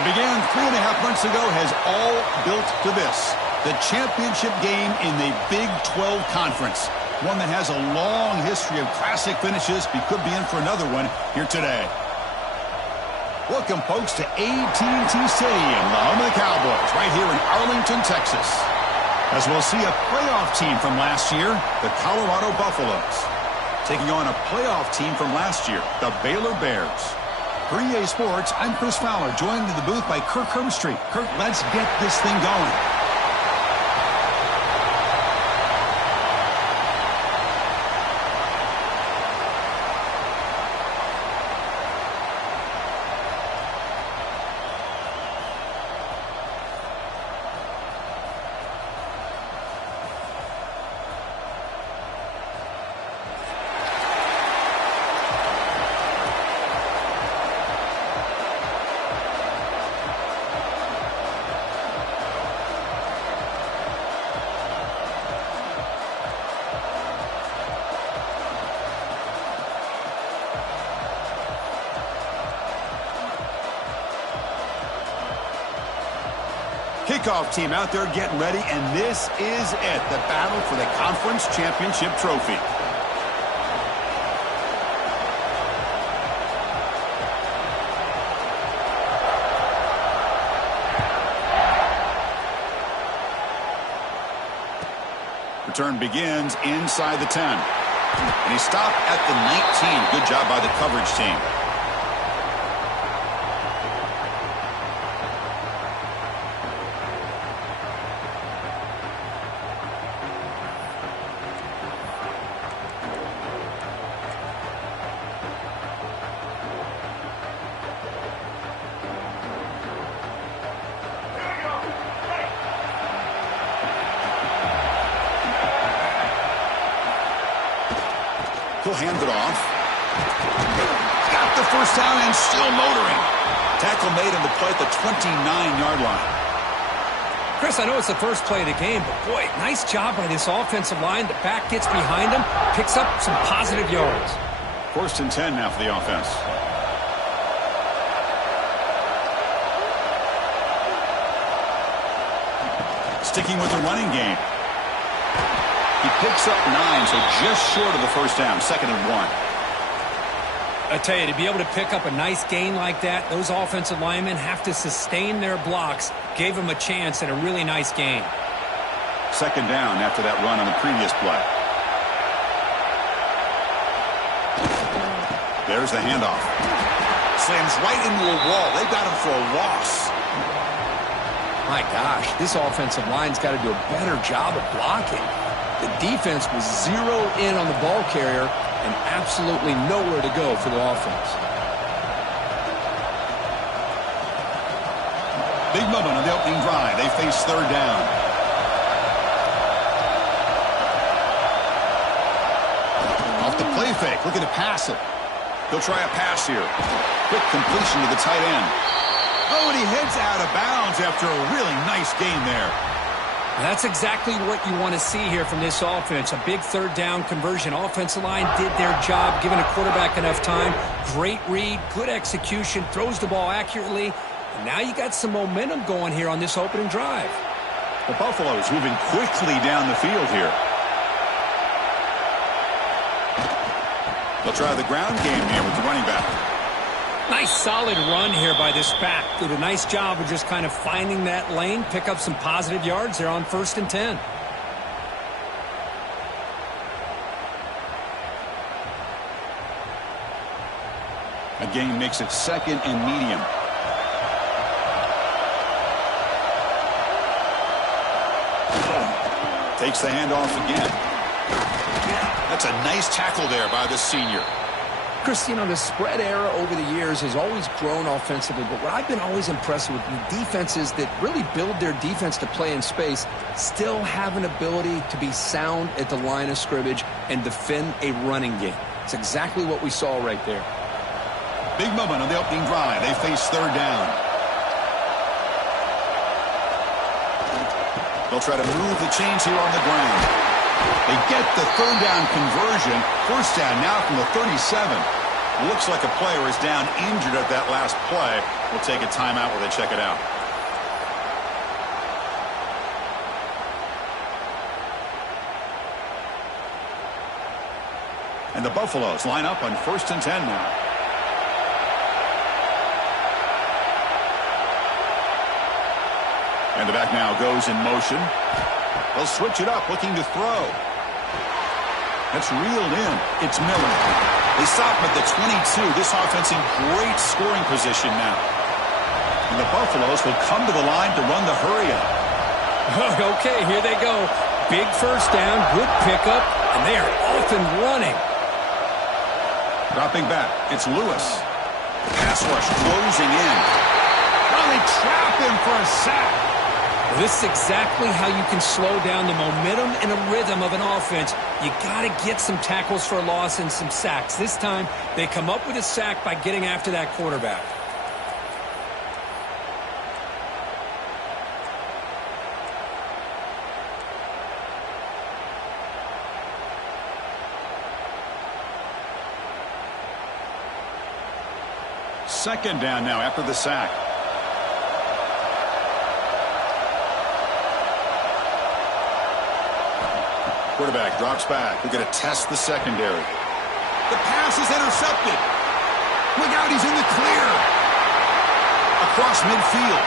What began 3.5 months ago has all built to this. The championship game in the Big 12 Conference. One that has a long history of classic finishes. We could be in for another one here today. Welcome, folks, to AT&T Stadium, the home of the Cowboys, right here in Arlington, Texas. As we'll see a playoff team from last year, the Colorado Buffaloes, taking on a playoff team from last year, the Baylor Bears. For EA Sports, I'm Chris Fowler, joined in the booth by Kirk Herbstreit. Kirk, let's get this thing going. Kickoff team out there getting ready, and this is it, the battle for the conference championship trophy. Return begins inside the 10. And he stopped at the 19. Good job by the coverage team. He'll hand it off. Got the first down and still motoring. Tackle made on the play at the 29-yard line. Chris, I know it's the first play of the game, but boy, nice job by this offensive line. The back gets behind him, picks up some positive yards. 1st and 10 now for the offense. Sticking with the running game. He picks up 9, so just short of the first down, 2nd and 1. I tell you, to be able to pick up a nice gain like that, those offensive linemen have to sustain their blocks. Gave him a chance and a really nice gain. 2nd down after that run on the previous play. There's the handoff. Slams right into a wall. They got him for a loss. My gosh, this offensive line's got to do a better job of blocking. The defense was zeroed in on the ball carrier and absolutely nowhere to go for the offense. Big moment on the opening drive. They face 3rd down. Off the play fake, looking to pass it. He'll try a pass here. Quick completion to the tight end. Oh, and he heads out of bounds after a really nice gain there. That's exactly what you want to see here from this offense. A big 3rd down conversion. Offensive line did their job, giving a quarterback enough time. Great read, good execution, throws the ball accurately. And now you got some momentum going here on this opening drive. The Buffaloes moving quickly down the field here. They'll try the ground game here with the running back. Nice solid run here by this back. Did a nice job of just kind of finding that lane, pick up some positive yards there on 1st and 10. A gain makes it 2nd and medium. Takes the handoff again. That's a nice tackle there by the senior. Chris, you know, the spread era over the years has always grown offensively, but what I've been always impressed with the defenses that really build their defense to play in space still have an ability to be sound at the line of scrimmage and defend a running game. It's exactly what we saw right there. Big moment on the opening drive. They face 3rd down. They'll try to move the chains here on the ground. They get the 3rd down conversion. 1st down now from the 37. Looks like a player is down injured at that last play. We'll take a timeout while they check it out. And the Buffaloes line up on 1st and 10 now. And the back now goes in motion. They'll switch it up, looking to throw. That's reeled in. It's Miller. They stop him at the 22. This offense in great scoring position now. And the Buffaloes will come to the line to run the hurry-up. Okay, here they go. Big first down, good pickup, and they are off and running. Dropping back, it's Lewis. Pass rush closing in. Oh, they trap him for a sack. This is exactly how you can slow down the momentum and a rhythm of an offense. You got to get some tackles for a loss and some sacks. This time, they come up with a sack by getting after that quarterback. Second down now after the sack. Quarterback drops back. We're going to test the secondary. The pass is intercepted. Look out, he's in the clear. Across midfield.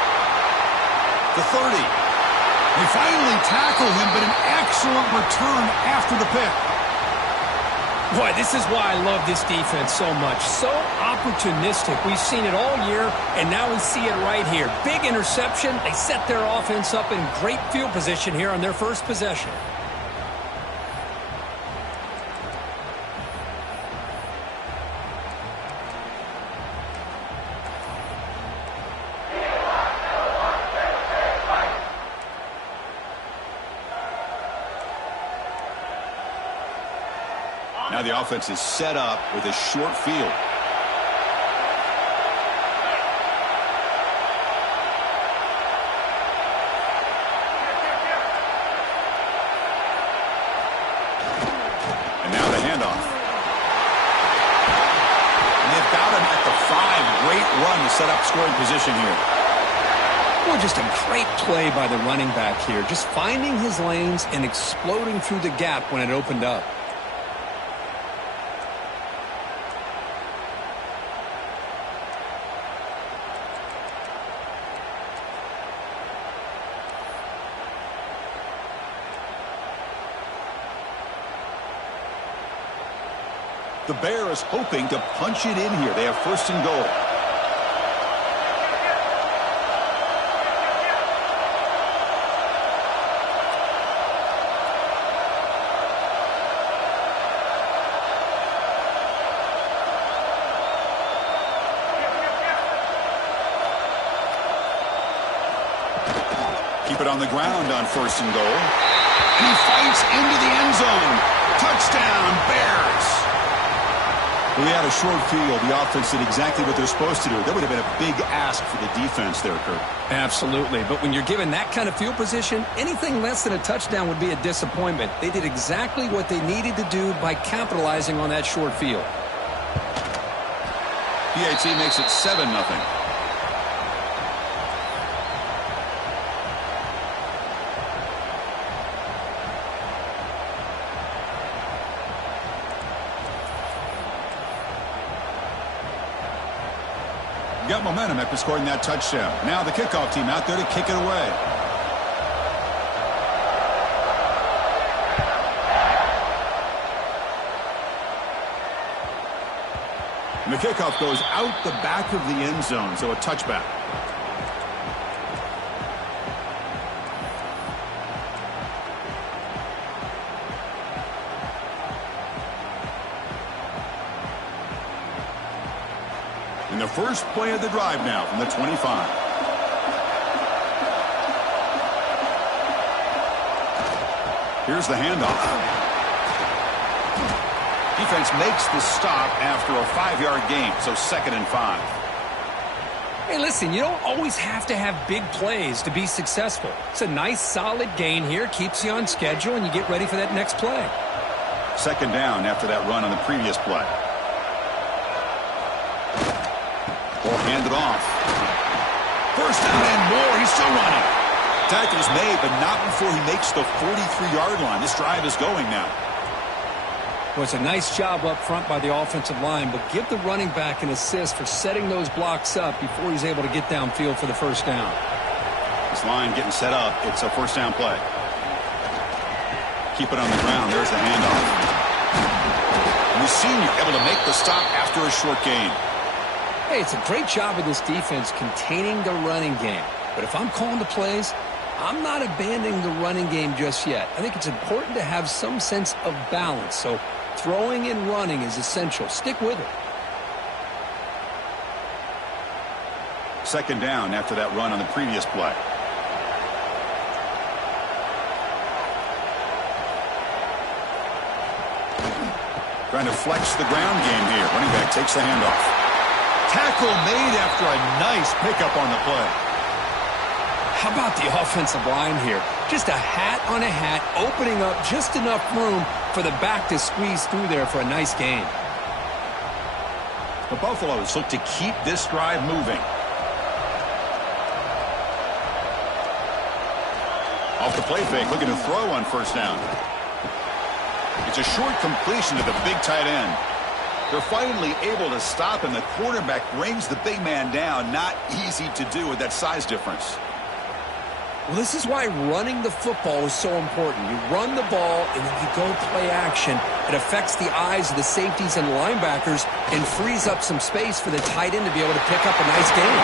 The 30. They finally tackle him, but an excellent return after the pick. Boy, this is why I love this defense so much. So opportunistic. We've seen it all year, and now we see it right here. Big interception. They set their offense up in great field position here on their first possession. Now the offense is set up with a short field. And now the handoff. And they've got him at the 5. Great run to set up scoring position here. Well, just a great play by the running back here. Just finding his lanes and exploding through the gap when it opened up. The Bears hoping to punch it in here. They have 1st and goal. Keep it on the ground on 1st and goal. And he fights into the end zone. Touchdown, Bears. We had a short field. The offense did exactly what they're supposed to do. That would have been a big ask for the defense there, Kurt. Absolutely. But when you're given that kind of field position, anything less than a touchdown would be a disappointment. They did exactly what they needed to do by capitalizing on that short field. PAT makes it 7-0. Got momentum after scoring that touchdown. Now the kickoff team out there to kick it away. And the kickoff goes out the back of the end zone, so a touchback. And the first play of the drive now from the 25. Here's the handoff. Defense makes the stop after a 5-yard gain, so 2nd and 5. Hey, listen, you don't always have to have big plays to be successful. It's a nice, solid gain here, keeps you on schedule, and you get ready for that next play. 2nd down after that run on the previous play. Hand it off. First down and more. He's still running. Tackle's made, but not before he makes the 43-yard line. This drive is going now. Well, it's a nice job up front by the offensive line, but give the running back an assist for setting those blocks up before he's able to get downfield for the first down. This line getting set up. It's a first down play. Keep it on the ground. There's the handoff. And the senior able to make the stop after a short gain. Hey, it's a great job of this defense containing the running game. But if I'm calling the plays, I'm not abandoning the running game just yet. I think it's important to have some sense of balance. So throwing and running is essential. Stick with it. Second down after that run on the previous play. Trying to flex the ground game here. Running back takes the handoff. Tackle made after a nice pickup on the play. How about the offensive line here? Just a hat on a hat, opening up just enough room for the back to squeeze through there for a nice gain. The Buffaloes look to keep this drive moving. Off the play fake, looking to throw on first down. It's a short completion to the big tight end. They're finally able to stop him. The quarterback brings the big man down. Not easy to do with that size difference. Well, this is why running the football is so important. You run the ball, and then you go play action. It affects the eyes of the safeties and linebackers and frees up some space for the tight end to be able to pick up a nice gain.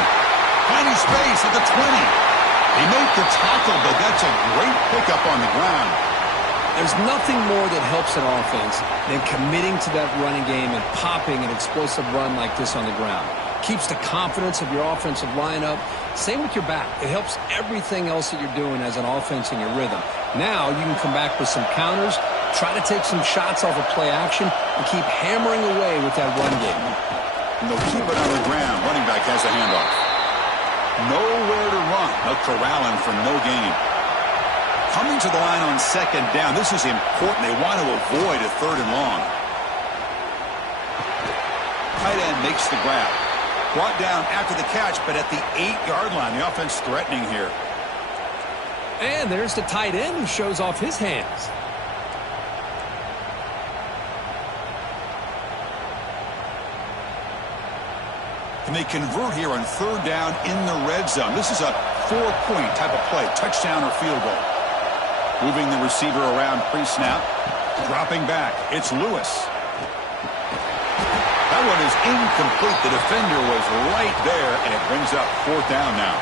Tiny space at the 20. They make the tackle, but that's a great pickup on the ground. There's nothing more that helps an offense than committing to that running game and popping an explosive run like this on the ground. Keeps the confidence of your offensive lineup. Same with your back. It helps everything else that you're doing as an offense in your rhythm. Now you can come back with some counters, try to take some shots off of play action, and keep hammering away with that run game. And they'll keep it on the ground. Running back has a handoff. Nowhere to run. They'll corral him for no gain. Coming to the line on second down. This is important. They want to avoid a third and long. Tight end makes the grab. Brought down after the catch, but at the 8-yard line. The offense threatening here. And there's the tight end who shows off his hands. And they convert here on third down in the red zone. This is a 4-point type of play. Touchdown or field goal. Moving the receiver around pre-snap. Dropping back. It's Lewis. That one is incomplete. The defender was right there, and it brings up fourth down now.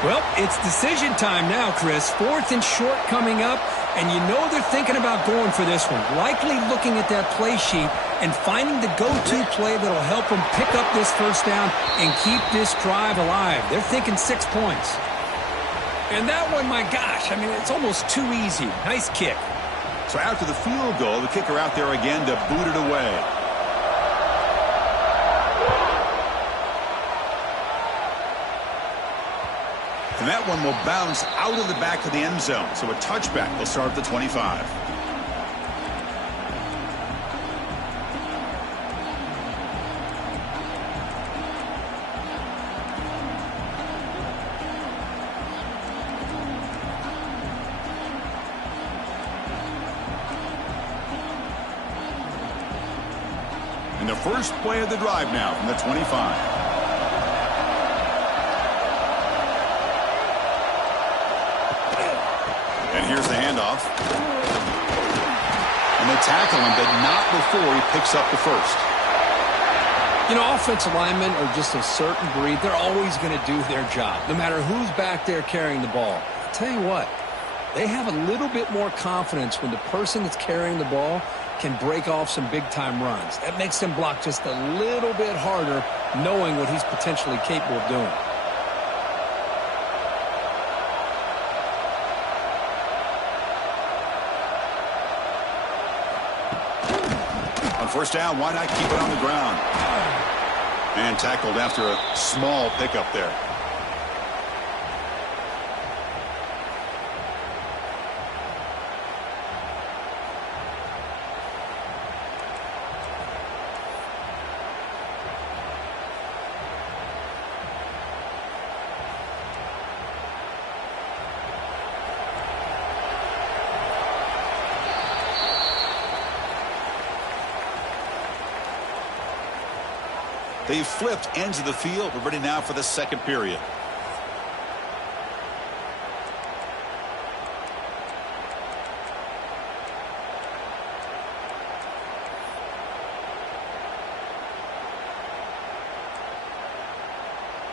Well, it's decision time now, Chris. Fourth and short coming up, and you know they're thinking about going for this one. Likely looking at that play sheet and finding the go-to play that'll help them pick up this first down and keep this drive alive. They're thinking 6 points. And that one, my gosh, I mean, it's almost too easy. Nice kick. So after the field goal, the kicker out there again to boot it away. And that one will bounce out of the back of the end zone. So a touchback will start at the 25. And the first play of the drive now from the 25. And here's the handoff. And they tackle him, but not before he picks up the first. You know, offensive linemen are just a certain breed. They're always going to do their job, no matter who's back there carrying the ball. I'll tell you what, they have a little bit more confidence when the person that's carrying the ball can break off some big-time runs. That makes them block just a little bit harder, knowing what he's potentially capable of doing. First down, why not keep it on the ground? And tackled after a small pickup there. They've flipped ends of the field. We're ready now for the second period.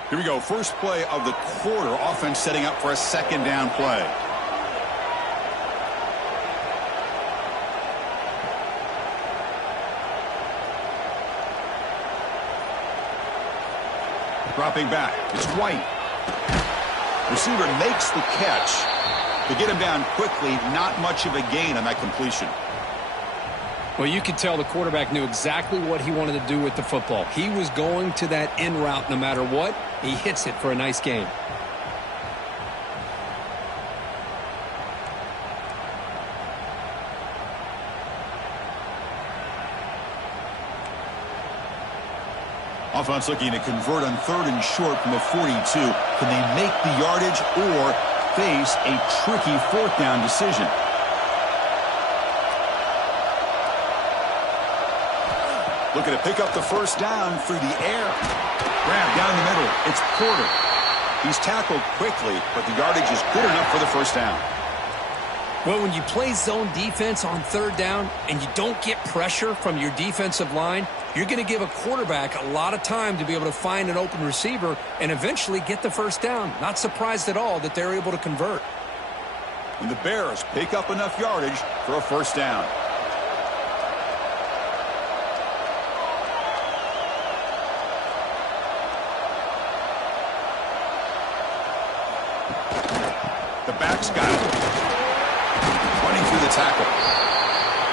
Here we go. First play of the quarter. Offense setting up for a second down play. Dropping back. It's White. Receiver makes the catch. To get him down quickly, not much of a gain on that completion. Well, you could tell the quarterback knew exactly what he wanted to do with the football. He was going to that end route no matter what. He hits it for a nice gain. Offense looking to convert on 3rd and short from the 42. Can they make the yardage or face a tricky 4th down decision? Looking to pick up the first down through the air. Grab down the middle. It's Porter. He's tackled quickly, but the yardage is good enough for the first down. Well, when you play zone defense on 3rd down and you don't get pressure from your defensive line, you're going to give a quarterback a lot of time to be able to find an open receiver and eventually get the first down. Not surprised at all that they're able to convert. And the Bears pick up enough yardage for a first down. The back's got it. Running through the tackle.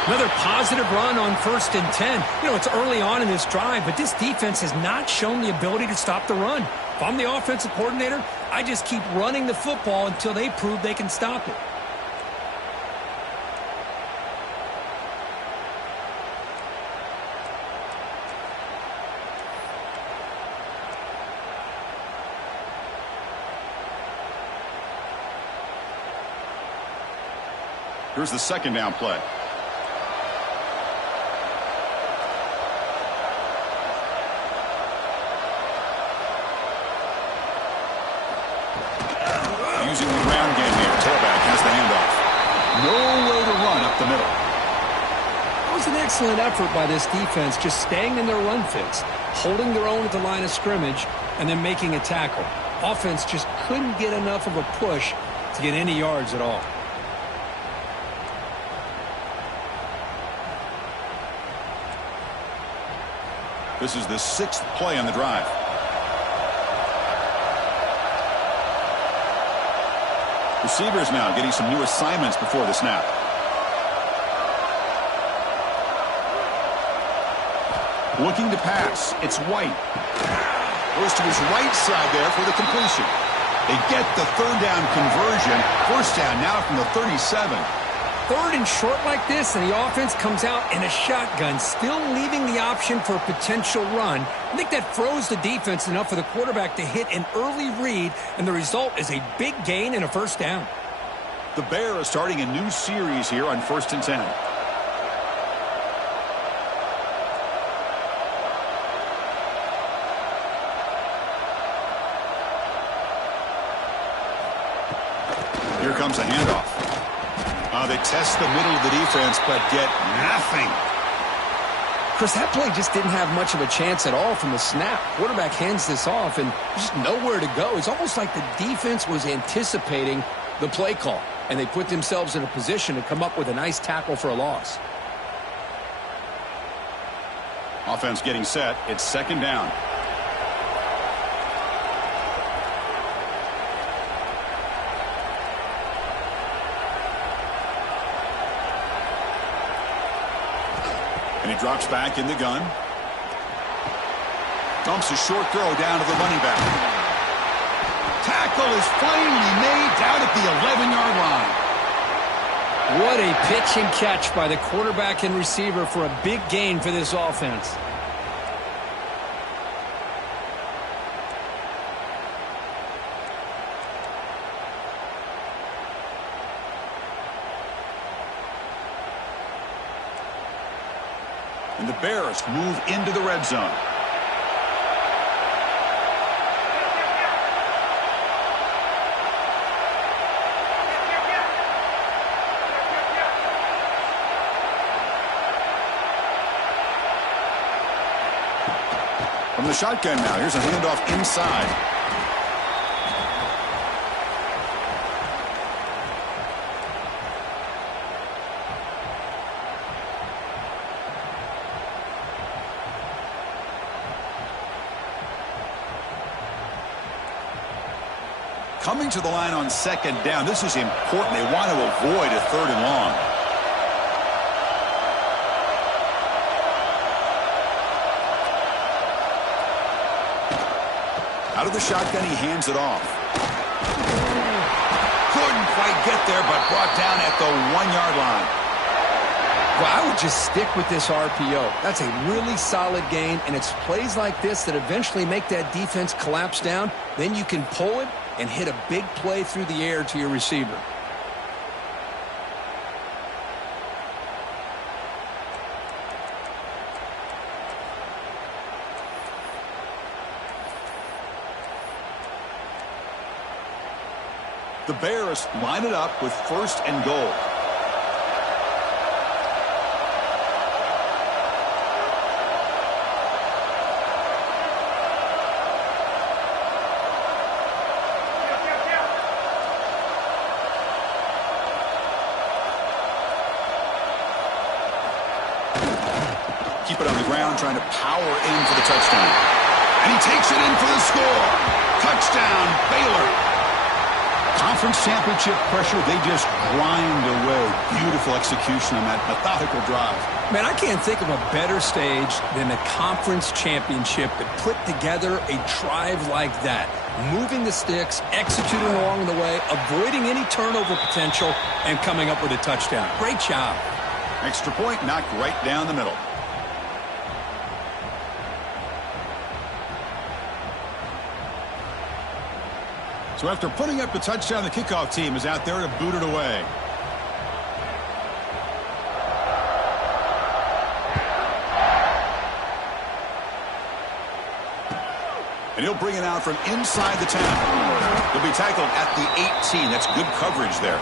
Another positive run on 1st and 10. You know, it's early on in this drive, but this defense has not shown the ability to stop the run. If I'm the offensive coordinator, I just keep running the football until they prove they can stop it. Here's the second down play. Using the ground game here. Tailback has the handoff. No way to run up the middle. That was an excellent effort by this defense, just staying in their run fits, holding their own at the line of scrimmage, and then making a tackle. Offense just couldn't get enough of a push to get any yards at all. This is the 6th play on the drive. Receivers now getting some new assignments before the snap. Looking to pass. It's White. Goes to his right side there for the completion. They get the 3rd down conversion. First down now from the 37. 3rd and short like this, and the offense comes out in a shotgun, still leaving the option for a potential run. I think that froze the defense enough for the quarterback to hit an early read, and the result is a big gain and a first down. The Bears starting a new series here on 1st and 10. Here comes a handoff. They test the middle of the defense, but get nothing. Chris, that play just didn't have much of a chance at all from the snap. Quarterback hands this off, and there's just nowhere to go. It's almost like the defense was anticipating the play call, and they put themselves in a position to come up with a nice tackle for a loss. Offense getting set. It's 2nd down. And he drops back in the gun. Dumps a short throw down to the running back. Tackle is finally made down at the 11-yard line. What a pitch and catch by the quarterback and receiver for a big gain for this offense. And the Bears move into the red zone. From the shotgun now, here's a handoff inside. Coming to the line on second down, this is important. They want to avoid a third and long. Out of the shotgun, he hands it off. Couldn't quite get there, but brought down at the 1-yard line. Well, I would just stick with this RPO. That's a really solid gain, and it's plays like this that eventually make that defense collapse down. Then you can pull it and hit a big play through the air to your receiver. The Bears line it up with 1st and goal. Keep it on the ground, trying to power in for the touchdown. And he takes it in for the score. Touchdown, Baylor. Conference championship pressure, they just grind away. Beautiful execution on that methodical drive. Man, I can't think of a better stage than the conference championship to put together a drive like that. Moving the sticks, executing along the way, avoiding any turnover potential, and coming up with a touchdown. Great job. Extra point knocked right down the middle. So after putting up the touchdown, the kickoff team is out there to boot it away. And he'll bring it out from inside the 10. He'll be tackled at the 18. That's good coverage there.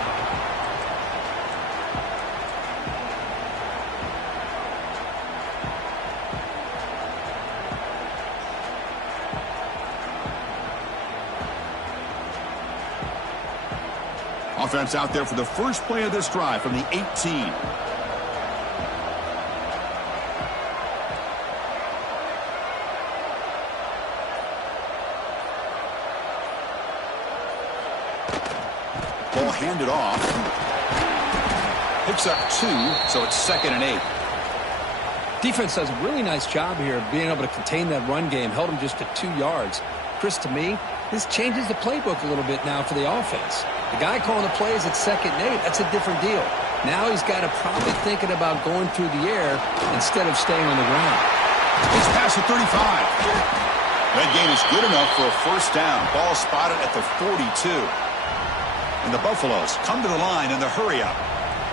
Offense out there for the first play of this drive from the 18. Ball handed off. Picks up 2, so it's 2nd and 8. Defense does a really nice job here of being able to contain that run game. Held him just to 2 yards. Chris, to me, this changes the playbook a little bit now for the offense. The guy calling the plays at 2nd and 8, that's a different deal. Now he's got to probably thinking about going through the air instead of staying on the ground. He's past the 35. That gain is good enough for a first down. Ball spotted at the 42. And the Buffaloes come to the line in the hurry-up.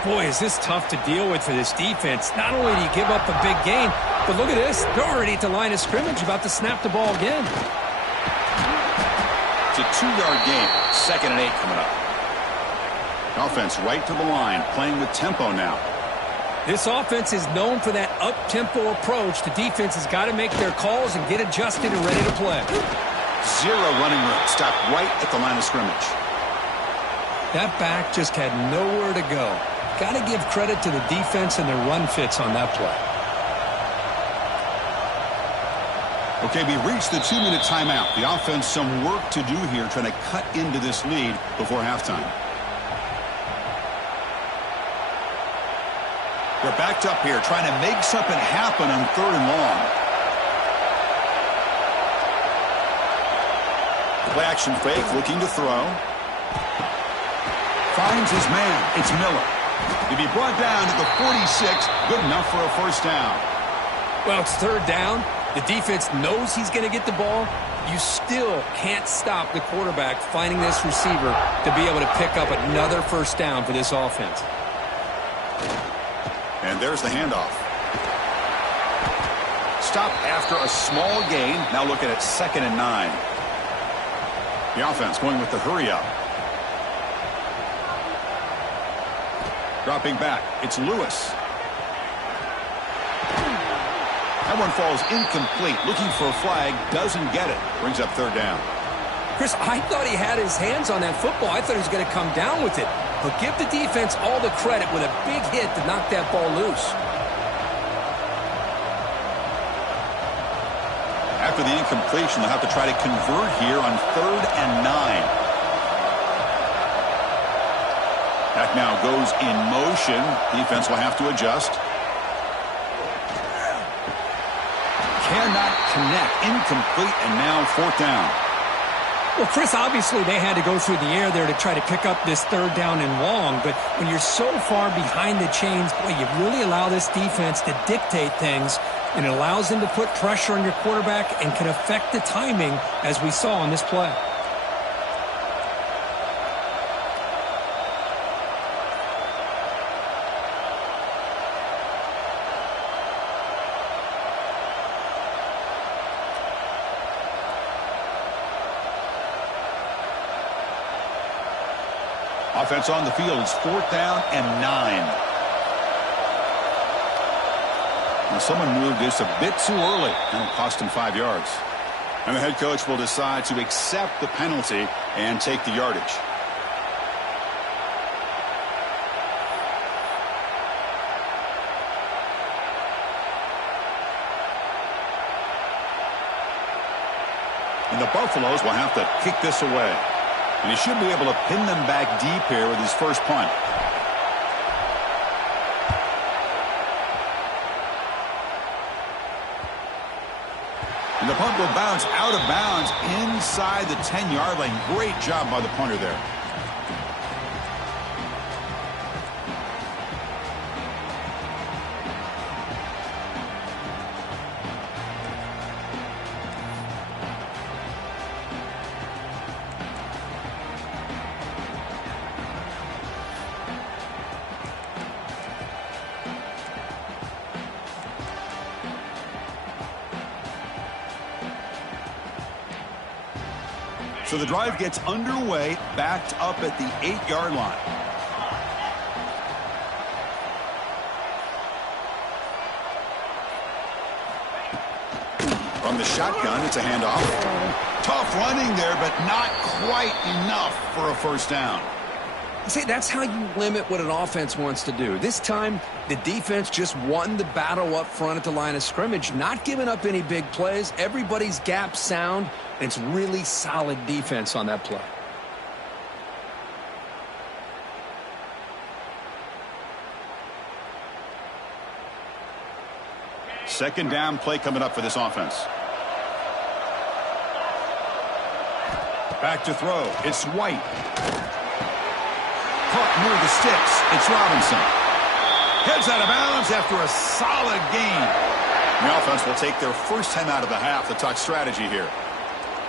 Boy, is this tough to deal with for this defense. Not only do you give up a big gain, but look at this. They're already at the line of scrimmage, about to snap the ball again. It's a 2-yard gain. 2nd and 8 coming up. Offense right to the line, playing with tempo now. This offense is known for that up-tempo approach. The defense has got to make their calls and get adjusted and ready to play. 0 running room. Stopped right at the line of scrimmage. That back just had nowhere to go. Got to give credit to the defense and their run fits on that play. Okay, we reached the 2-minute timeout. The offense some work to do here, trying to cut into this lead before halftime. They're backed up here, trying to make something happen on 3rd and long. Play action fake, looking to throw. Finds his man. It's Miller. To be brought down to the 46, good enough for a first down. Well, it's 3rd down. The defense knows he's going to get the ball. You still can't stop the quarterback finding this receiver to be able to pick up another first down for this offense. And there's the handoff. Stop after a small gain. Now looking at 2nd and 9. The offense going with the hurry-up. Dropping back. It's Lewis. That one falls incomplete. Looking for a flag, doesn't get it. Brings up third down. Chris, I thought he had his hands on that football. I thought he was going to come down with it. But give the defense all the credit with a big hit to knock that ball loose. After the incompletion, they'll have to try to convert here on 3rd and 9. That now goes in motion. Defense will have to adjust. Cannot connect. Incomplete, and now 4th down. Well, Chris, obviously they had to go through the air there to try to pick up this 3rd down and long. But when you're so far behind the chains, boy, you really allow this defense to dictate things. And it allows them to put pressure on your quarterback and can affect the timing, as we saw on this play. Offense on the field is 4th down and 9. And someone moved this a bit too early, and it cost him 5 yards. And the head coach will decide to accept the penalty and take the yardage. And the Buffaloes will have to kick this away. And he should be able to pin them back deep here with his first punt. And the punt will bounce out of bounds inside the 10-yard line. Great job by the punter there. So the drive gets underway, backed up at the 8-yard line. From the shotgun, it's a handoff. Tough running there, but not quite enough for a first down. See, that's how you limit what an offense wants to do. This time, the defense just won the battle up front at the line of scrimmage, not giving up any big plays. Everybody's gap sound, and it's really solid defense on that play. Second down play coming up for this offense. Back to throw. It's White. Caught near the sticks. It's Robinson. Heads out of bounds after a solid gain. The offense will take their first time out of the half to talk strategy here.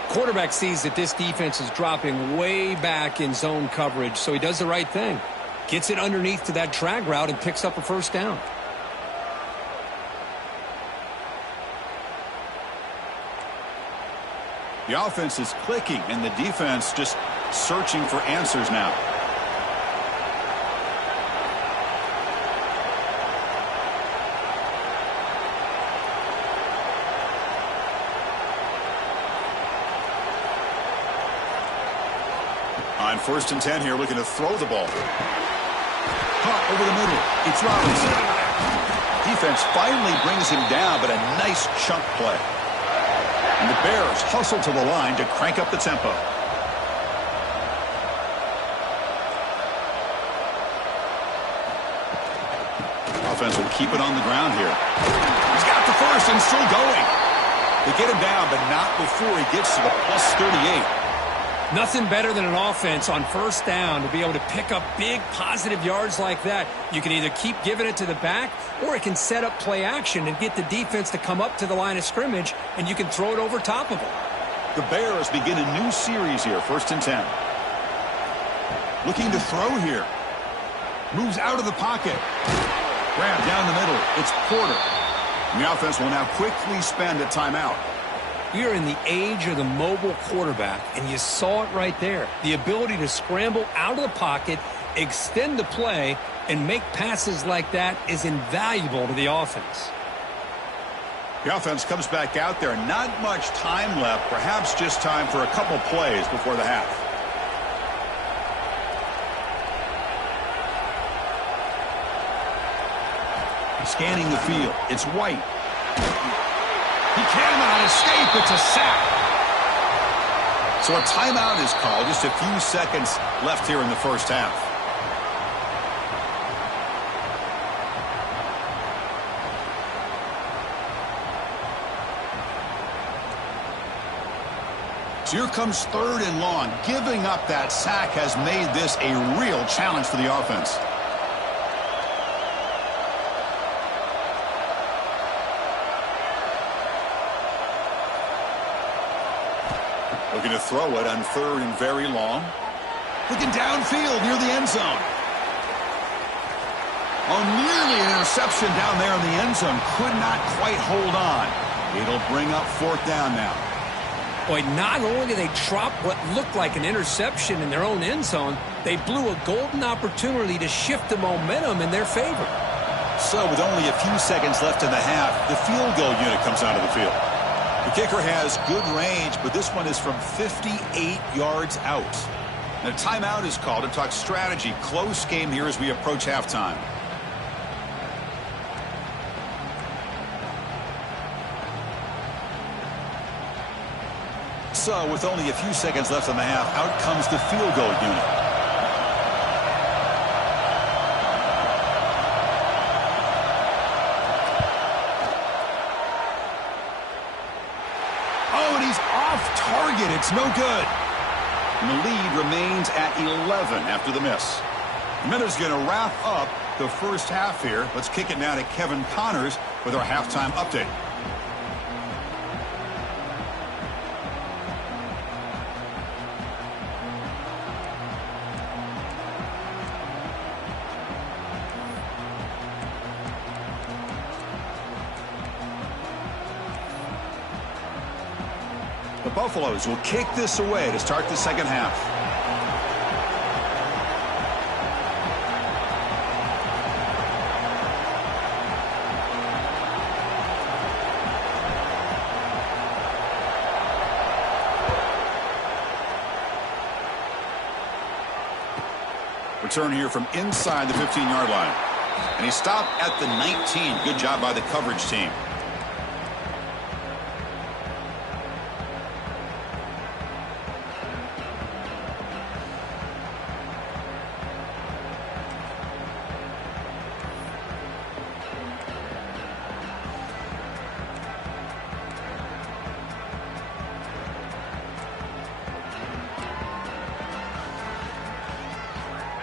Quarterback sees that this defense is dropping way back in zone coverage, so he does the right thing. Gets it underneath to that drag route and picks up a first down. The offense is clicking, and the defense just searching for answers now. On 1st and 10 here, looking to throw the ball. Caught over the middle. It's Robinson. Defense finally brings him down, but a nice chunk play. And the Bears hustle to the line to crank up the tempo. Offense will keep it on the ground here. He's got the first and still going. They get him down, but not before he gets to the plus 38. Nothing better than an offense on first down to be able to pick up big positive yards like that. You can either keep giving it to the back, or it can set up play action and get the defense to come up to the line of scrimmage, and you can throw it over top of them. The Bears begin a new series here, 1st and 10. Looking to throw here. Moves out of the pocket. Grab down the middle. It's Porter. And the offense will now quickly spend a timeout. You're in the age of the mobile quarterback, and you saw it right there. The ability to scramble out of the pocket, extend the play, and make passes like that is invaluable to the offense. The offense comes back out there. Not much time left. Perhaps just time for a couple plays before the half. Scanning the field. It's White. He cannot escape. It's a sack. So a timeout is called. Just a few seconds left here in the first half. So here comes 3rd and long. Giving up that sack has made this a real challenge for the offense. Looking to throw it on 3rd and very long. Looking downfield near the end zone. Oh, nearly an interception down there in the end zone. Could not quite hold on. It'll bring up 4th down now. Boy, not only did they drop what looked like an interception in their own end zone, they blew a golden opportunity to shift the momentum in their favor. So with only a few seconds left in the half, the field goal unit comes onto the field. The kicker has good range, but this one is from 58 yards out. And a timeout is called to talk strategy. Close game here as we approach halftime. So with only a few seconds left in the half, out comes the field goal unit. Oh, and he's off target. It's no good. And the lead remains at 11 after the miss. Miller's going to wrap up the first half here. Let's kick it now to Kevin Connors with our halftime update. The Buffaloes will kick this away to start the second half. Return here from inside the 15-yard line. And he stopped at the 19. Good job by the coverage team.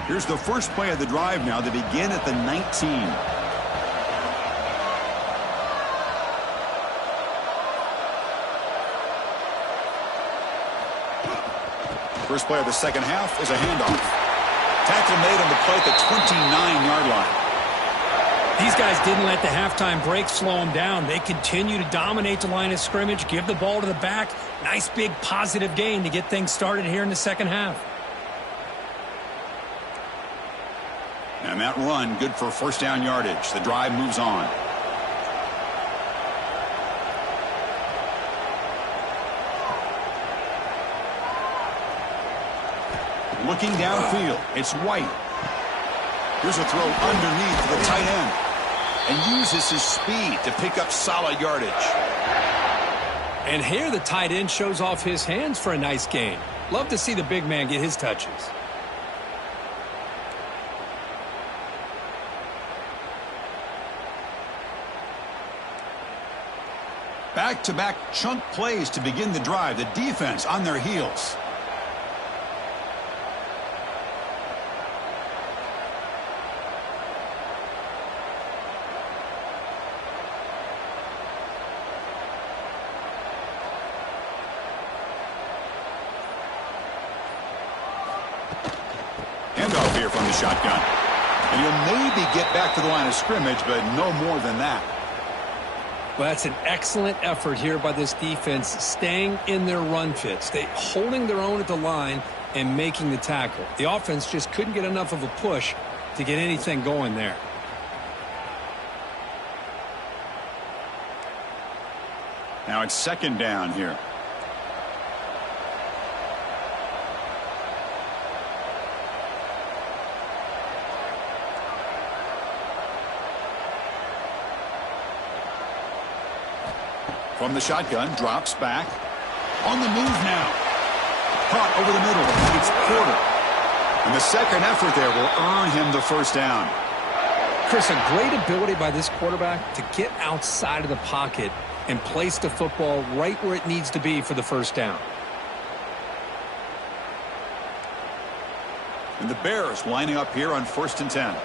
Here's the first play of the drive now. They begin at the 19. First play of the second half is a handoff. Tackle made on the play at the 29-yard line. These guys didn't let the halftime break slow them down. They continue to dominate the line of scrimmage, give the ball to the back. Nice big positive gain to get things started here in the second half. And that run, good for first down yardage. The drive moves on. Looking downfield, it's White. Here's a throw underneath to the tight end. And uses his speed to pick up solid yardage. And here the tight end shows off his hands for a nice gain. Love to see the big man get his touches. Back-to-back chunk plays to begin the drive. The defense on their heels. Handoff here from the shotgun. And he'll maybe get back to the line of scrimmage, but no more than that. Well, that's an excellent effort here by this defense, staying in their run fits. They holding their own at the line and making the tackle. The offense just couldn't get enough of a push to get anything going there. 2nd and 10 here from the shotgun. And he'll maybe get back to the line of scrimmage, but no more than that. Well, that's an excellent effort here by this defense, staying in their run fits. They holding their own at the line and making the tackle. The offense just couldn't get enough of a push to get anything going there. Now it's second down here. From the shotgun, drops back. On the move now. Caught over the middle. It's Porter. And the second effort there will earn him the first down. Chris, a great ability by this quarterback to get outside of the pocket and place the football right where it needs to be for the first down. And the Bears lining up here on 1st and 10.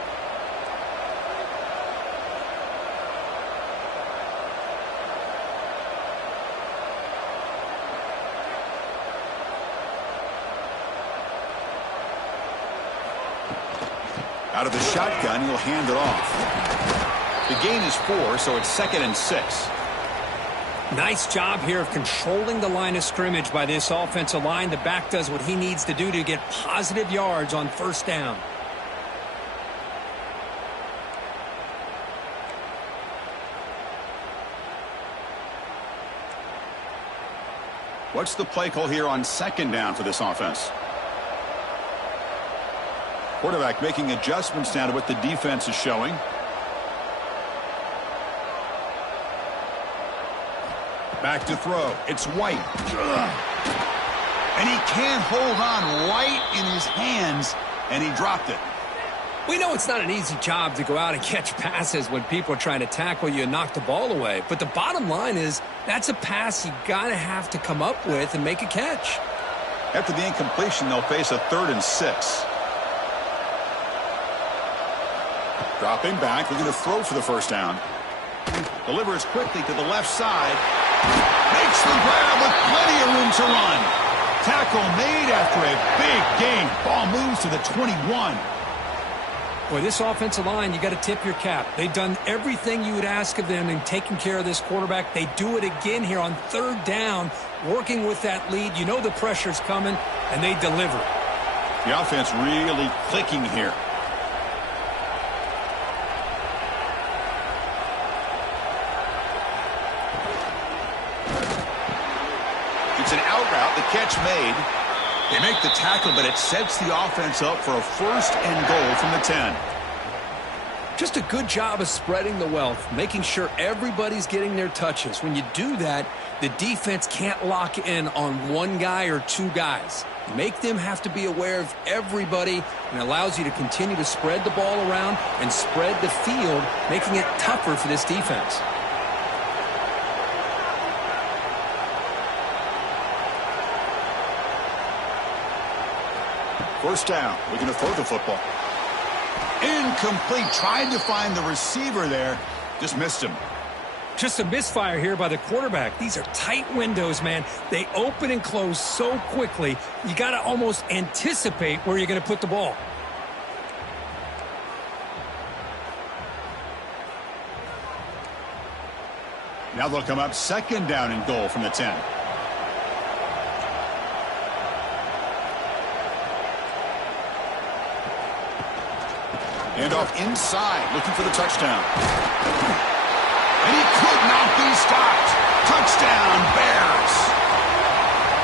Out of the shotgun, he'll hand it off. The gain is 4, so it's 2nd and 6. Nice job here of controlling the line of scrimmage by this offensive line. The back does what he needs to do to get positive yards on first down. What's the play call here on 2nd down for this offense? Quarterback making adjustments now to what the defense is showing. Back to throw. It's White. And he can't hold on. White in his hands, and he dropped it. We know it's not an easy job to go out and catch passes when people are trying to tackle you and knock the ball away. But the bottom line is that's a pass you got to have to come up with and make a catch. After the incompletion, they'll face a 3rd and 6. Dropping back, looking to throw for the first down. Delivers quickly to the left side. Makes the grab with plenty of room to run. Tackle made after a big gain. Ball moves to the 21. Boy, this offensive line, you got to tip your cap. They've done everything you would ask of them in taking care of this quarterback. They do it again here on 3rd down, working with that lead. You know the pressure's coming, and they deliver. The offense really clicking here. It's an out route, the catch made. They make the tackle, but it sets the offense up for a 1st and goal from the 10. Just a good job of spreading the wealth, making sure everybody's getting their touches. When you do that, the defense can't lock in on one guy or two guys. Make them have to be aware of everybody, and allows you to continue to spread the ball around and spread the field, making it tougher for this defense. First down, looking to throw the football. Incomplete, tried to find the receiver there, just missed him. Just a misfire here by the quarterback. These are tight windows, man. They open and close so quickly, you got to almost anticipate where you're going to put the ball. Now they'll come up 2nd down and goal from the 10. And off inside, looking for the touchdown. And he could not be stopped. Touchdown, Bears.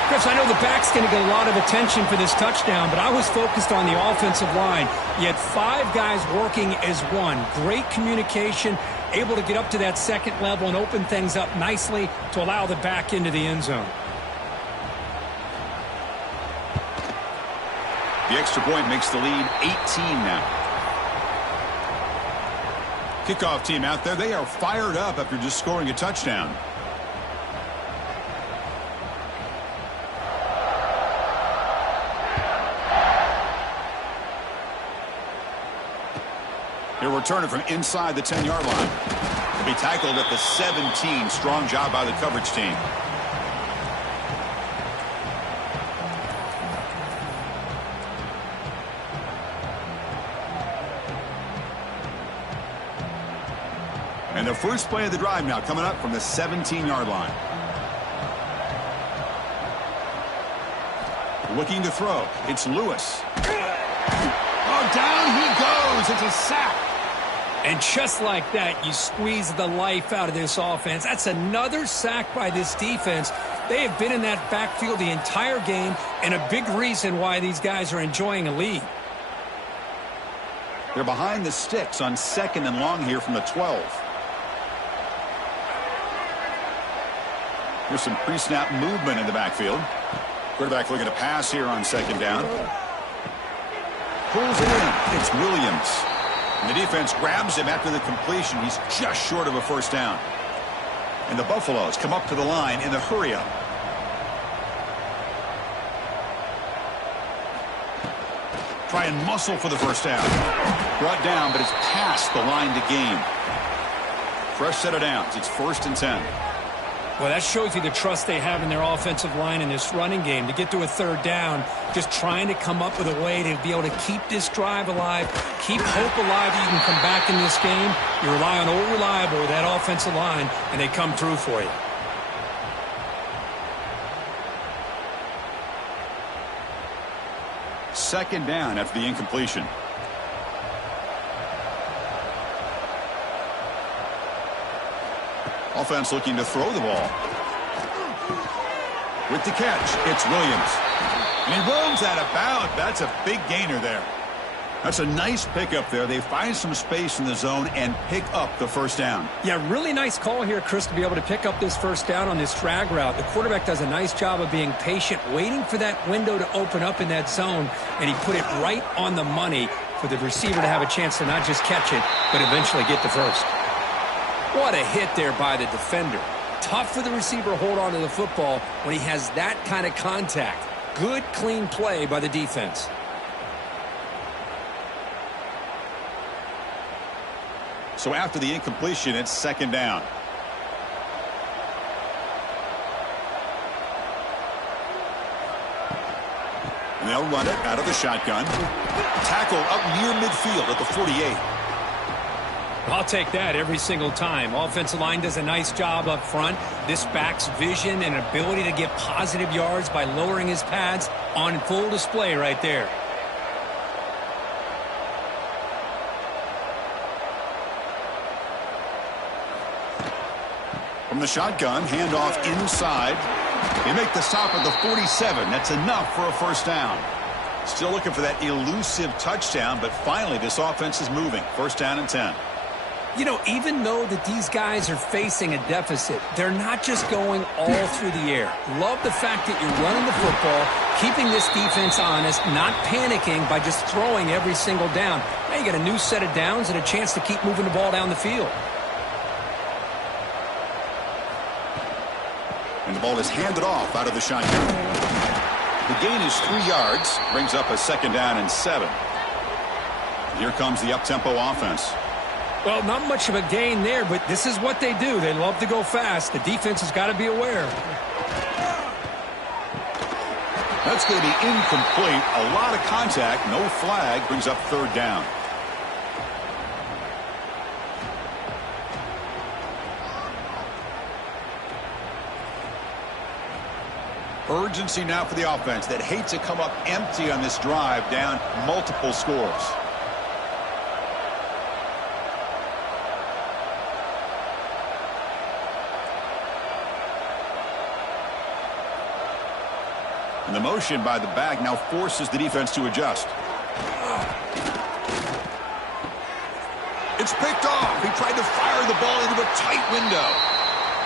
Chris, I know the back's going to get a lot of attention for this touchdown, but I was focused on the offensive line. You had 5 guys working as one. Great communication, able to get up to that 2nd level and open things up nicely to allow the back into the end zone. The extra point makes the lead 18 now. Kickoff team out there, they are fired up after just scoring a touchdown. He'll return it from inside the 10-yard line. He'll be tackled at the 17. Strong job by the coverage team. And the first play of the drive now coming up from the 17-yard line. Looking to throw. It's Lewis. Oh, down he goes. It's a sack. And just like that, you squeeze the life out of this offense. That's another sack by this defense. They have been in that backfield the entire game, and a big reason why these guys are enjoying a lead. They're behind the sticks on 2nd and long here from the 12. Here's some pre-snap movement in the backfield. Quarterback looking to pass here on 2nd down. Pulls it in. It's Williams. And the defense grabs him after the completion. He's just short of a 1st down. And the Buffaloes come up to the line in the hurry-up. Try and muscle for the 1st down. Brought down, but it's past the line to gain. Fresh set of downs. It's 1st and 10. Well, that shows you the trust they have in their offensive line in this running game. To get to a 3rd down, just trying to come up with a way to be able to keep this drive alive, keep hope alive that you can come back in this game. You rely on old reliable with that offensive line, and they come through for you. Second down after the incompletion. Offense looking to throw the ball. With the catch, it's Williams. And he rolls out of bounds. That's a big gainer there. That's a nice pickup there. They find some space in the zone and pick up the 1st down. Yeah, really nice call here, Chris, to be able to pick up this 1st down on this drag route. The quarterback does a nice job of being patient, waiting for that window to open up in that zone, and he put it right on the money for the receiver to have a chance to not just catch it, but eventually get the 1st. What a hit there by the defender. Tough for the receiver to hold on to the football when he has that kind of contact. Good, clean play by the defense. So after the incompletion, it's 2nd down. And they'll run it out of the shotgun. Tackle up near midfield at the 48. I'll take that every single time. Offensive line does a nice job up front. This back's vision and ability to get positive yards by lowering his pads on full display right there. From the shotgun, handoff inside. They make the stop at the 47. That's enough for a 1st down. Still looking for that elusive touchdown, but finally this offense is moving. 1st down and 10. You know, even though that these guys are facing a deficit, they're not just going all through the air. Love the fact that you're running the football, keeping this defense honest, not panicking by just throwing every single down. Now you got a new set of downs and a chance to keep moving the ball down the field. And the ball is handed off out of the shotgun. The gain is 3 yards, brings up a 2nd down and 7. Here comes the up-tempo offense. Well, not much of a gain there, but this is what they do. They love to go fast. The defense has got to be aware. That's going to be incomplete. A lot of contact. No flag. Brings up 3rd down. Urgency now for the offense that hates to come up empty on this drive, down multiple scores. And the motion by the back now forces the defense to adjust. It's picked off. He tried to fire the ball into a tight window.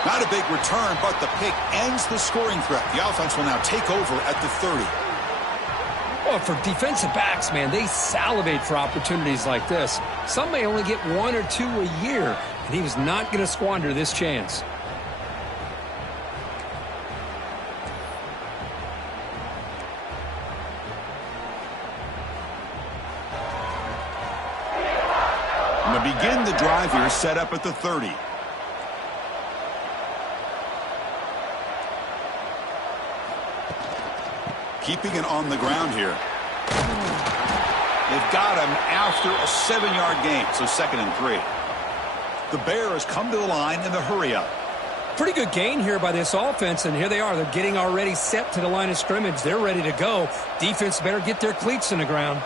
Not a big return, but the pick ends the scoring threat. The offense will now take over at the 30. Well, for defensive backs, man, they salivate for opportunities like this. Some may only get 1 or 2 a year, and he was not going to squander this chance. And to begin the drive here, set up at the 30. Keeping it on the ground here. They've got him after a 7-yard gain, so 2nd and 3. The Bears come to the line in the hurry-up. Pretty good gain here by this offense, and here they are. They're getting already set to the line of scrimmage. They're ready to go. Defense better get their cleats in the ground.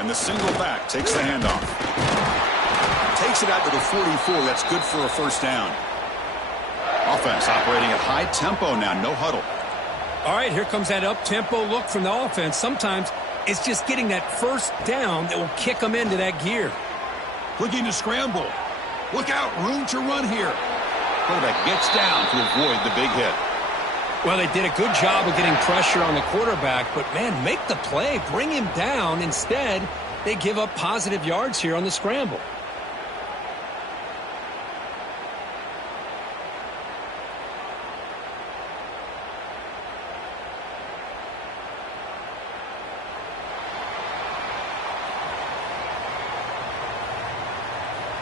And the single back takes the handoff. Takes it out to the 44. That's good for a first down. Offense operating at high tempo now. No huddle. All right, here comes that up-tempo look from the offense. Sometimes it's just getting that first down that will kick them into that gear. Looking to scramble. Look out, room to run here. Quarterback gets down to avoid the big hit. Well, they did a good job of getting pressure on the quarterback, but, man, make the play. Bring him down. Instead, they give up positive yards here on the scramble.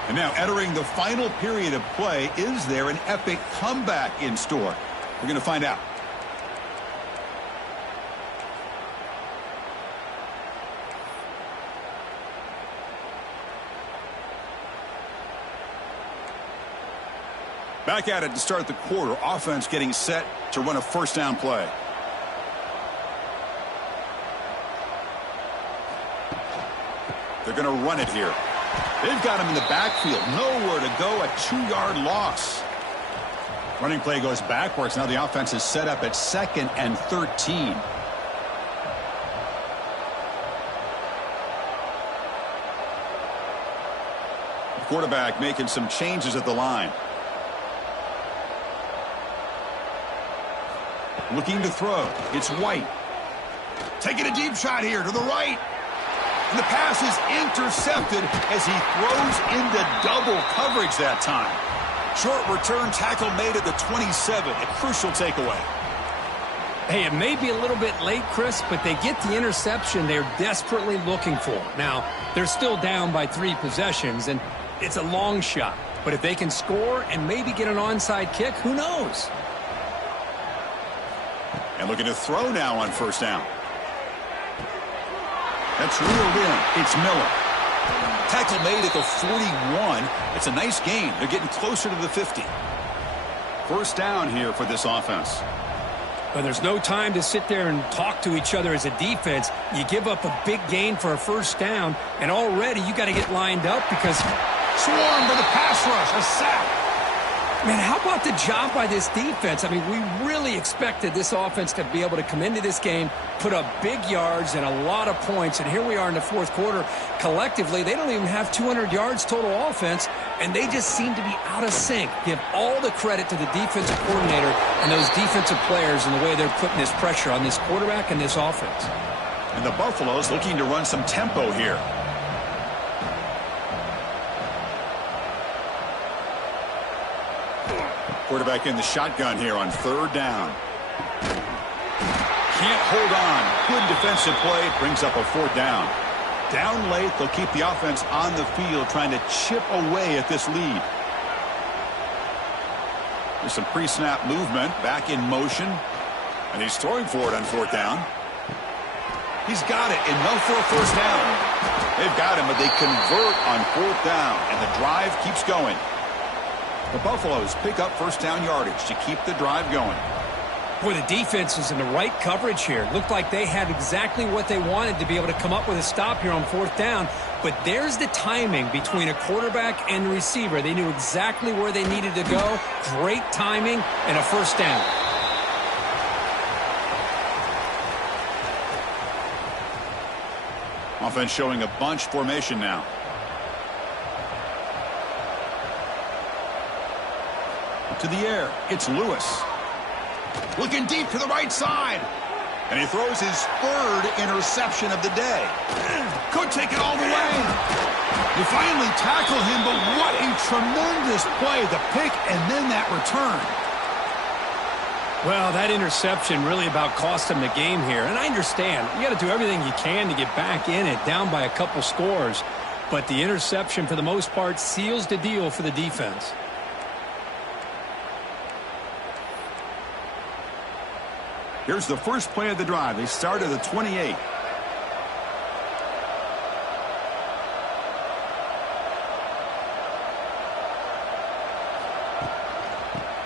And now entering the final period of play, is there an epic comeback in store? We're going to find out. Back at it to start the quarter. Offense getting set to run a first down play. They're going to run it here. They've got him in the backfield. Nowhere to go. A 2-yard loss. Running play goes backwards. Now the offense is set up at 2nd and 13. The quarterback making some changes at the line. Looking to throw. It's White. Taking a deep shot here to the right. And the pass is intercepted as he throws into double coverage that time. Short return tackle made at the 27. A crucial takeaway. Hey, it may be a little bit late, Chris, but they get the interception they're desperately looking for. Now, they're still down by 3 possessions, and it's a long shot. But if they can score and maybe get an onside kick, who knows? And looking to throw now on first down. That's reeled in. It's Miller. Tackle made at the 41. It's a nice gain. They're getting closer to the 50. First down here for this offense. But there's no time to sit there and talk to each other as a defense. You give up a big gain for a first down, and already you got to get lined up because swarmed by the pass rush. A sack. Man, how about the job by this defense? I mean, we really expected this offense to be able to come into this game, put up big yards and a lot of points, and here we are in the fourth quarter. Collectively, they don't even have 200 yards total offense, and they just seem to be out of sync. Give all the credit to the defensive coordinator and those defensive players in the way they're putting this pressure on this quarterback and this offense. And the Buffaloes looking to run some tempo here. Quarterback in the shotgun here on third down. Can't hold on. Good defensive play. Brings up a fourth down. Down late, they'll keep the offense on the field trying to chip away at this lead. There's some pre-snap movement. Back in motion. And he's throwing for it on fourth down. He's got it. Enough for a first down. They've got him, but they convert on fourth down. And the drive keeps going. The Buffaloes pick up first down yardage to keep the drive going. Boy, the defense is in the right coverage here. Looked like they had exactly what they wanted to be able to come up with a stop here on fourth down. But there's the timing between a quarterback and the receiver. They knew exactly where they needed to go. Great timing and a first down. Offense showing a bunch formation now. To the air, it's Lewis. Looking deep to the right side. And he throws his third interception of the day. Could take it all the way. They finally tackle him, but what a tremendous play. The pick and then that return. Well, that interception really about cost them the game here. And I understand. You got to do everything you can to get back in it, down by a couple scores. But the interception, for the most part, seals the deal for the defense. Here's the first play of the drive. They start at the 28.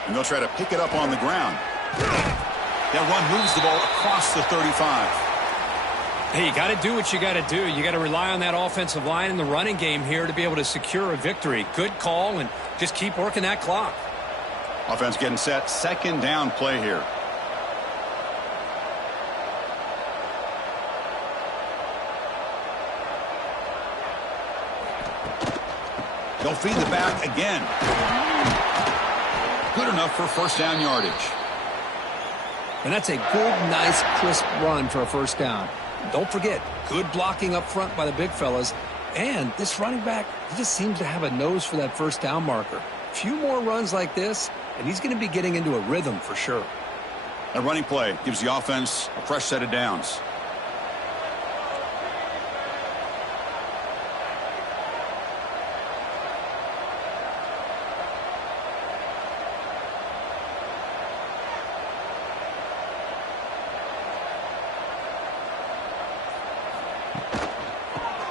And they'll try to pick it up on the ground. That run moves the ball across the 35. Hey, you got to do what you got to do. You got to rely on that offensive line in the running game here to be able to secure a victory. Good call, and just keep working that clock. Offense getting set. Second down play here. They'll feed the back again. Good enough for first down yardage. And that's a good, nice, crisp run for a first down. Don't forget, good blocking up front by the big fellas. And this running back, he just seems to have a nose for that first down marker. A few more runs like this, and he's going to be getting into a rhythm for sure. A running play gives the offense a fresh set of downs.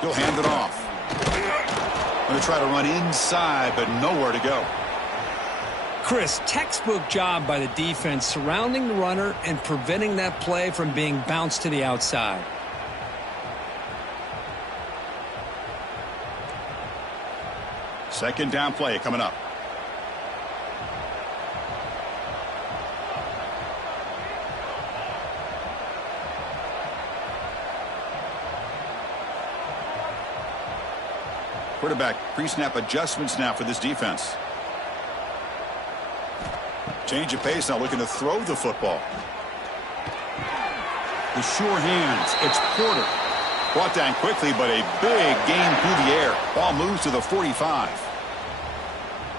He'll hand it off. Going to try to run inside, but nowhere to go. Chris, textbook job by the defense surrounding the runner and preventing that play from being bounced to the outside. Second down play coming up. Quarterback pre-snap adjustments now for this defense. Change of pace now, looking to throw the football. The sure hands. It's Porter. Brought down quickly, but a big gain through the air. Ball moves to the 45.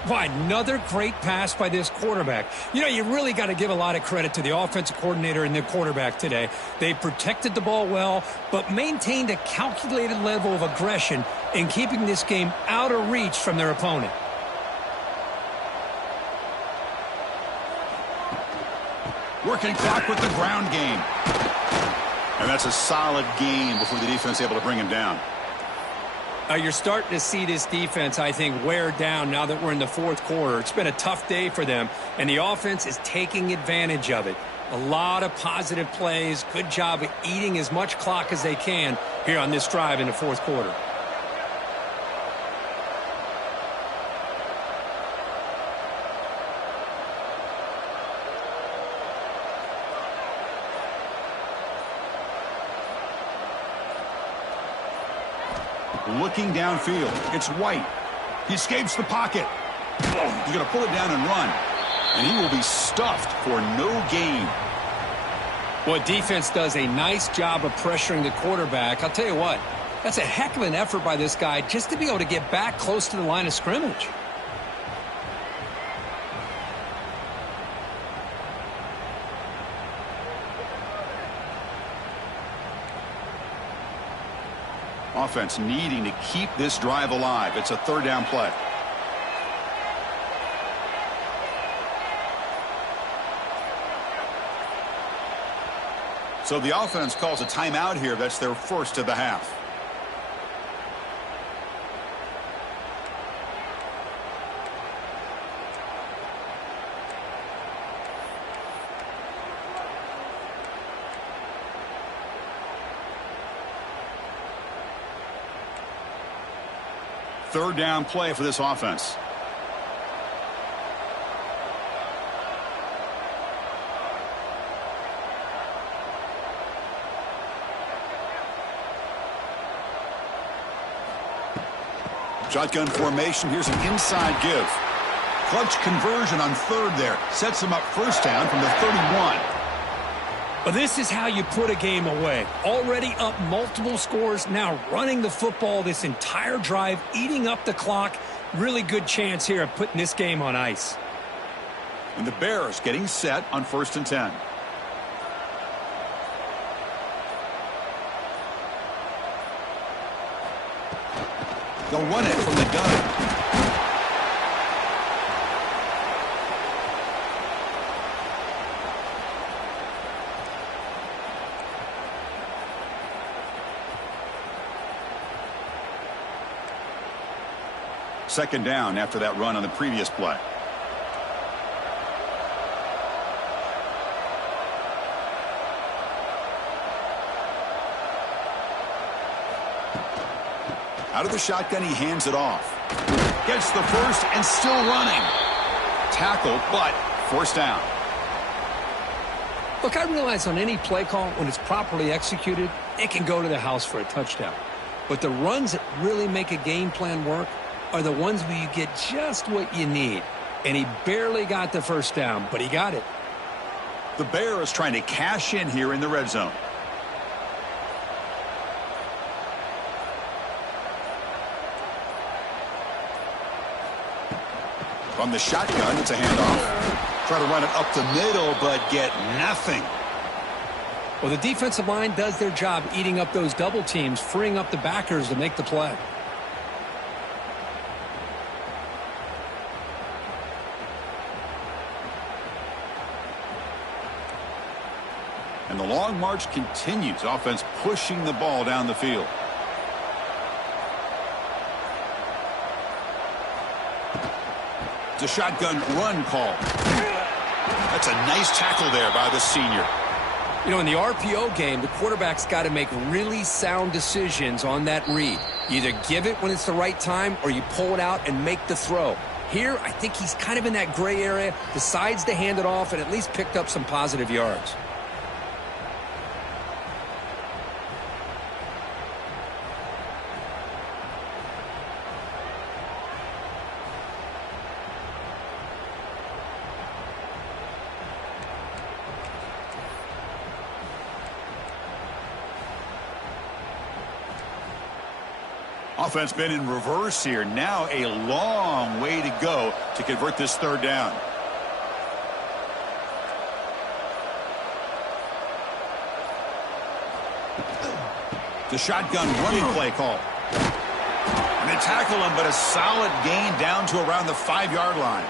Why, another great pass by this quarterback. You know, you really got to give a lot of credit to the offensive coordinator and the quarterback today. They protected the ball well, but maintained a calculated level of aggression in keeping this game out of reach from their opponent. Working clock with the ground game. And that's a solid gain before the defense is able to bring him down. You're starting to see this defense, I think, wear down now that we're in the fourth quarter. It's been a tough day for them, and the offense is taking advantage of it. A lot of positive plays. Good job of eating as much clock as they can here on this drive in the fourth quarter. Looking downfield. It's White. He escapes the pocket. He's going to pull it down and run. And he will be stuffed for no gain. Well, defense does a nice job of pressuring the quarterback. I'll tell you what, that's a heck of an effort by this guy just to be able to get back close to the line of scrimmage. Offense needing to keep this drive alive. It's a third down play. So the offense calls a timeout here. That's their first of the half. Third down play for this offense. Shotgun formation. Here's an inside give. Clutch conversion on third there. Sets him up first down from the 31. But this is how you put a game away. Already up multiple scores, now running the football this entire drive, eating up the clock. Really good chance here of putting this game on ice. And the Bears getting set on 1st and 10. They'll run it from the gun. Second down after that run on the previous play. Out of the shotgun, he hands it off. Gets the first and still running. Tackle, but first down. Look, I realize on any play call, when it's properly executed, it can go to the house for a touchdown. But the runs that really make a game plan work are the ones where you get just what you need. And he barely got the first down, but he got it. The Bears trying to cash in here in the red zone. From the shotgun, it's a handoff. Try to run it up the middle, but get nothing. Well, the defensive line does their job eating up those double teams, freeing up the backers to make the play. And the long march continues. Offense pushing the ball down the field. It's a shotgun run call. That's a nice tackle there by the senior. You know, in the RPO game, the quarterback's got to make really sound decisions on that read. You either give it when it's the right time or you pull it out and make the throw. Here, I think he's kind of in that gray area, decides to hand it off and at least picked up some positive yards. Offense been in reverse here. Now a long way to go to convert this third down. The shotgun running play call. And they tackle him, but a solid gain down to around the 5-yard line.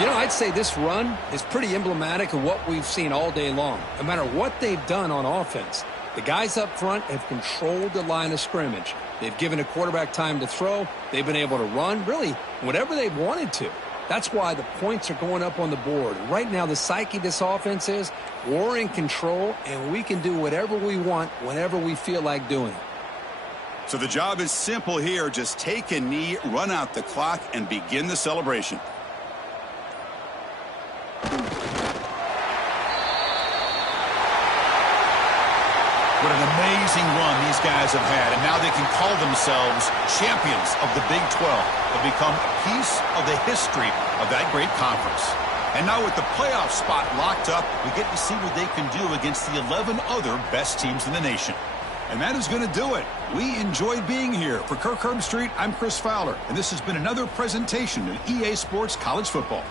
You know, I'd say this run is pretty emblematic of what we've seen all day long. No matter what they've done on offense, the guys up front have controlled the line of scrimmage. They've given a quarterback time to throw. They've been able to run, really, whatever they've wanted to. That's why the points are going up on the board. Right now, the psyche of this offense is we're in control, and we can do whatever we want whenever we feel like doing it. So the job is simple here. Just take a knee, run out the clock, and begin the celebration. What an amazing run these guys have had, and now they can call themselves champions of the Big 12. They've become a piece of the history of that great conference. And now with the playoff spot locked up, we get to see what they can do against the 11 other best teams in the nation. And that is going to do it. We enjoyed being here. For Kirk Herbstreit, I'm Chris Fowler, and this has been another presentation of EA Sports College Football.